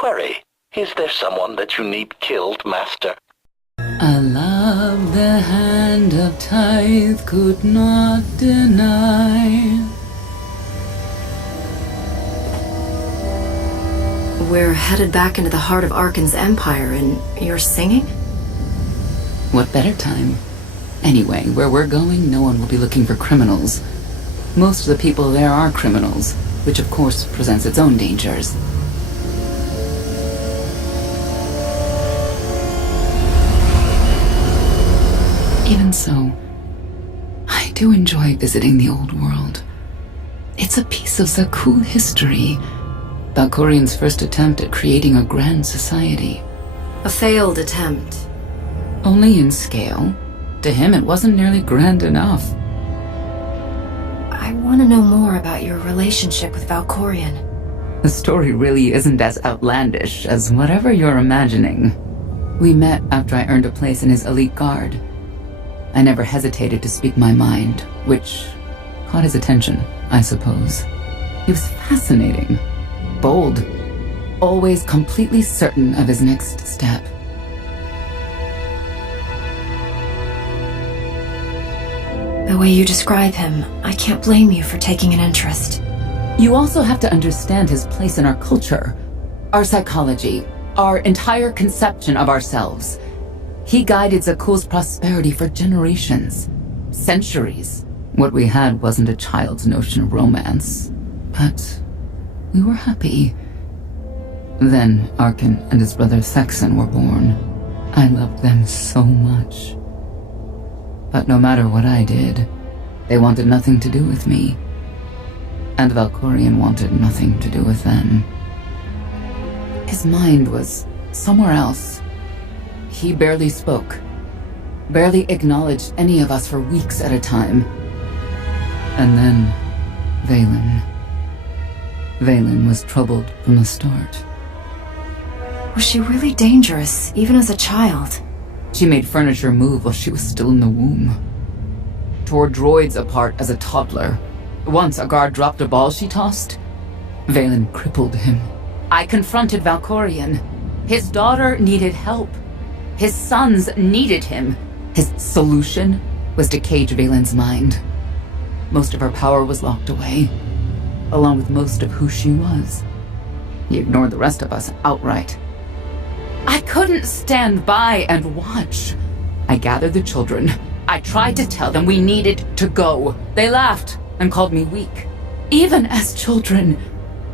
Query, is there someone that you need killed, Master? A love the hand of tithe could not deny. We're headed back into the heart of Arkan's empire, and you're singing? What better time? Anyway, where we're going, no one will be looking for criminals. Most of the people there are criminals, which of course presents its own dangers. Even so, I do enjoy visiting the old world. It's a piece of Zakul history. Valkorian's first attempt at creating a grand society. A failed attempt. Only in scale. To him, it wasn't nearly grand enough. I want to know more about your relationship with Valkorian. The story really isn't as outlandish as whatever you're imagining. We met after I earned a place in his elite guard. I never hesitated to speak my mind, which caught his attention, I suppose. He was fascinating, bold, always completely certain of his next step. The way you describe him, I can't blame you for taking an interest. You also have to understand his place in our culture, our psychology, our entire conception of ourselves. He guided Zakul's prosperity for generations, centuries. What we had wasn't a child's notion of romance, but we were happy. Then Arkan and his brother Thexan were born. I loved them so much. But no matter what I did, they wanted nothing to do with me. And Valkorian wanted nothing to do with them. His mind was somewhere else. He barely spoke, barely acknowledged any of us for weeks at a time. And then, Valen was troubled from the start. Was she really dangerous, even as a child? She made furniture move while she was still in the womb. Tore droids apart as a toddler. Once a guard dropped a ball she tossed. Valen crippled him. I confronted Valkorian. His daughter needed help. His sons needed him. His solution was to cage Valen's mind. Most of her power was locked away, along with most of who she was. He ignored the rest of us outright. I couldn't stand by and watch. I gathered the children. I tried to tell them we needed to go. They laughed and called me weak. Even as children,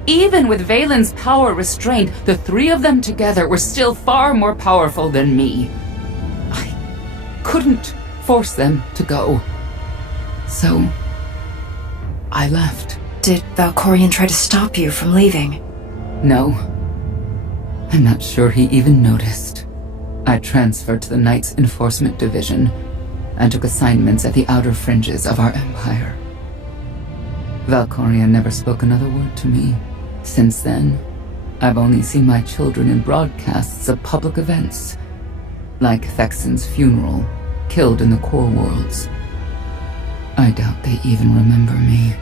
even with Valen's power restrained, the three of them together were still far more powerful than me. I couldn't force them to go. So, I left. Did Valkorian try to stop you from leaving? No. I'm not sure he even noticed. I transferred to the Knights Enforcement Division and took assignments at the outer fringes of our empire. Valkorian never spoke another word to me. Since then, I've only seen my children in broadcasts of public events, like Thexan's funeral, killed in the core worlds. I doubt they even remember me.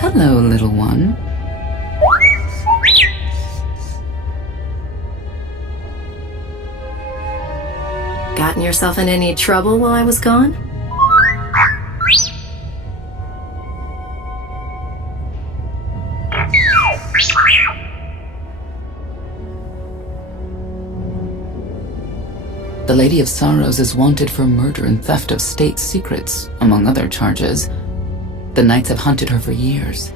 Hello, little one. Gotten yourself in any trouble while I was gone? The Lady of Sorrows is wanted for murder and theft of state secrets, among other charges. The Knights have hunted her for years.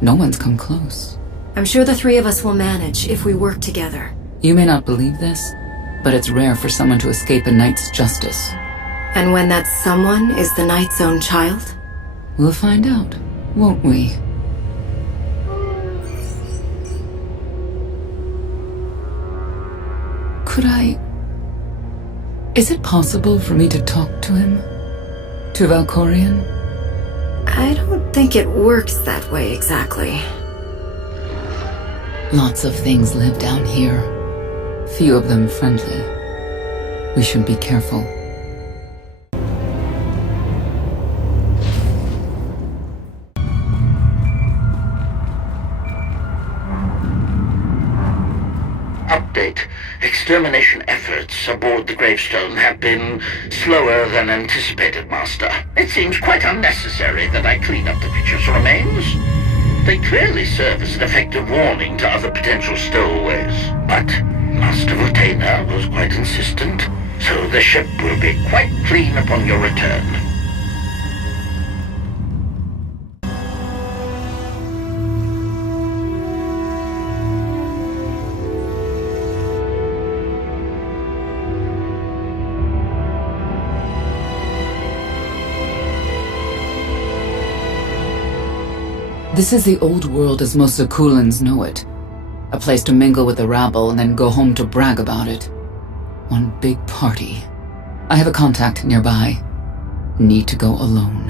No one's come close. I'm sure the three of us will manage if we work together. You may not believe this, but it's rare for someone to escape a Knight's justice. And when that someone is the Knight's own child? We'll find out, won't we? Could I... Is it possible for me to talk to him? To Valkorian? I don't think it works that way exactly. Lots of things live down here. Few of them friendly. We should be careful. update. Extermination efforts aboard the gravestone have been slower than anticipated, Master. It seems quite unnecessary that I clean up the creature's remains. They clearly serve as an effective warning to other potential stowaways. But Master Votena was quite insistent, so the ship will be quite clean upon your return. This is the old world as most Zakulans know it. A place to mingle with the rabble and then go home to brag about it. One big party. I have a contact nearby. Need to go alone.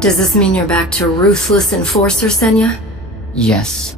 Does this mean you're back to ruthless enforcer, Senya? Yes.